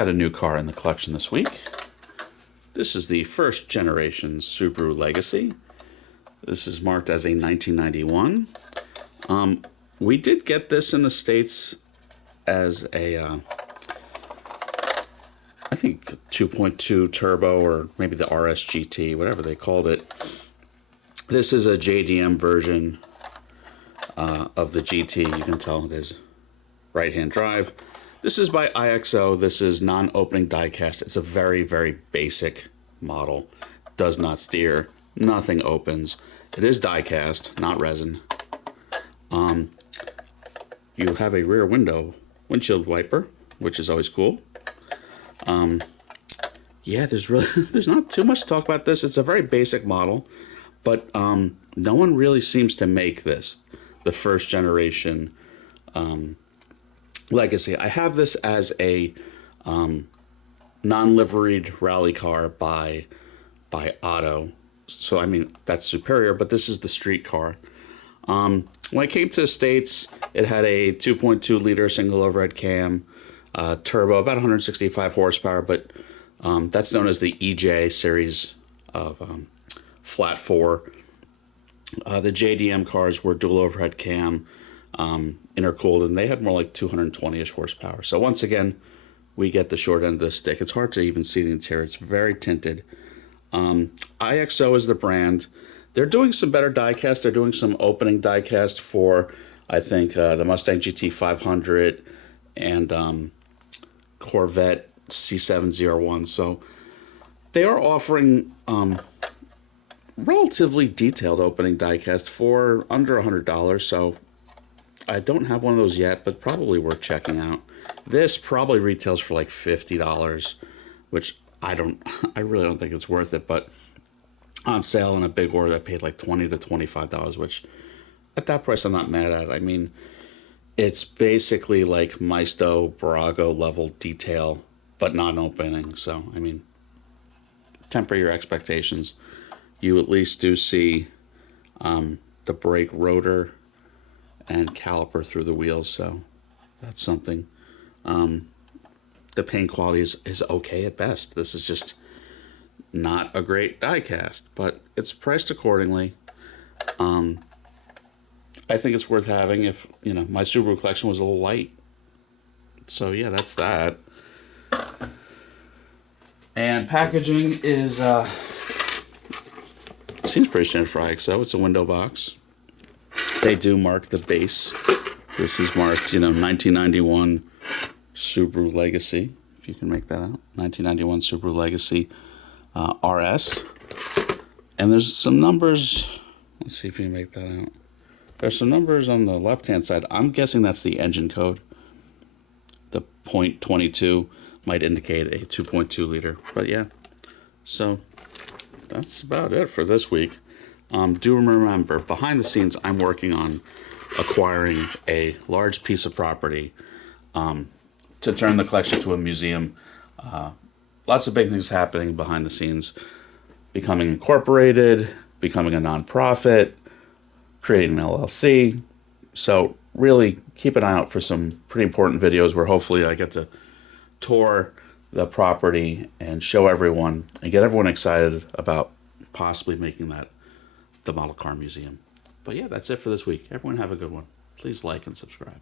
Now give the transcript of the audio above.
got a new car in the collection this week. This is the first generation Subaru Legacy. This is marked as a 1991. We did get this in the States as a, I think 2.2 turbo, or maybe the RS GT, whatever they called it. This is a JDM version of the GT. You can tell it is right-hand drive. This is by IXO. This is non-opening diecast. It's a very, very basic model. Does not steer. Nothing opens. It is diecast, not resin. You have a rear windshield wiper, which is always cool. Yeah, there's not too much to talk about this. It's a very basic model, but no one really seems to make this, the first generation Legacy. I have this as a non-liveried rally car by Otto. So, I mean, that's superior, but this is the street car. When I came to the States, it had a 2.2 liter single overhead cam, turbo, about 165 horsepower, but that's known as the EJ series of flat four. The JDM cars were dual overhead cam, intercooled, and they had more like 220-ish horsepower. So once again, we get the short end of the stick. It's hard to even see the interior. It's very tinted. IXO is the brand. They're doing some better diecast. They're doing some opening diecast for, I think, the Mustang GT 500 and Corvette C701. So they are offering relatively detailed opening diecast for under $100. So I don't have one of those yet, but probably worth checking out. This probably retails for like $50, which I really don't think it's worth it, but on sale in a big order, I paid like $20 to $25, which at that price I'm not mad at. I mean, it's basically like Maisto Barago level detail, but not opening. So, I mean, temper your expectations. You at least do see the brake rotor and caliper through the wheels, so that's something. The paint quality is okay at best. This is just not a great diecast, but it's priced accordingly. I think it's worth having if, you know, my Subaru collection was a little light. So yeah, that's that. And packaging is, seems pretty standard for IXO. It's a window box. They do mark the base. This is marked, 1991 Subaru Legacy, if you can make that out. 1991 Subaru Legacy RS. And there's some numbers. Let's see if you can make that out. There's some numbers on the left-hand side. I'm guessing that's the engine code. The .22 might indicate a 2.2 liter. But yeah, so that's about it for this week. Do remember, behind the scenes, I'm working on acquiring a large piece of property to turn the collection to a museum. Lots of big things happening behind the scenes. Becoming incorporated, becoming a nonprofit, creating an LLC. So really keep an eye out for some pretty important videos where hopefully I get to tour the property and show everyone and get everyone excited about possibly making that the model car museum. But yeah, that's it for this week. Everyone have a good one. Please like and subscribe.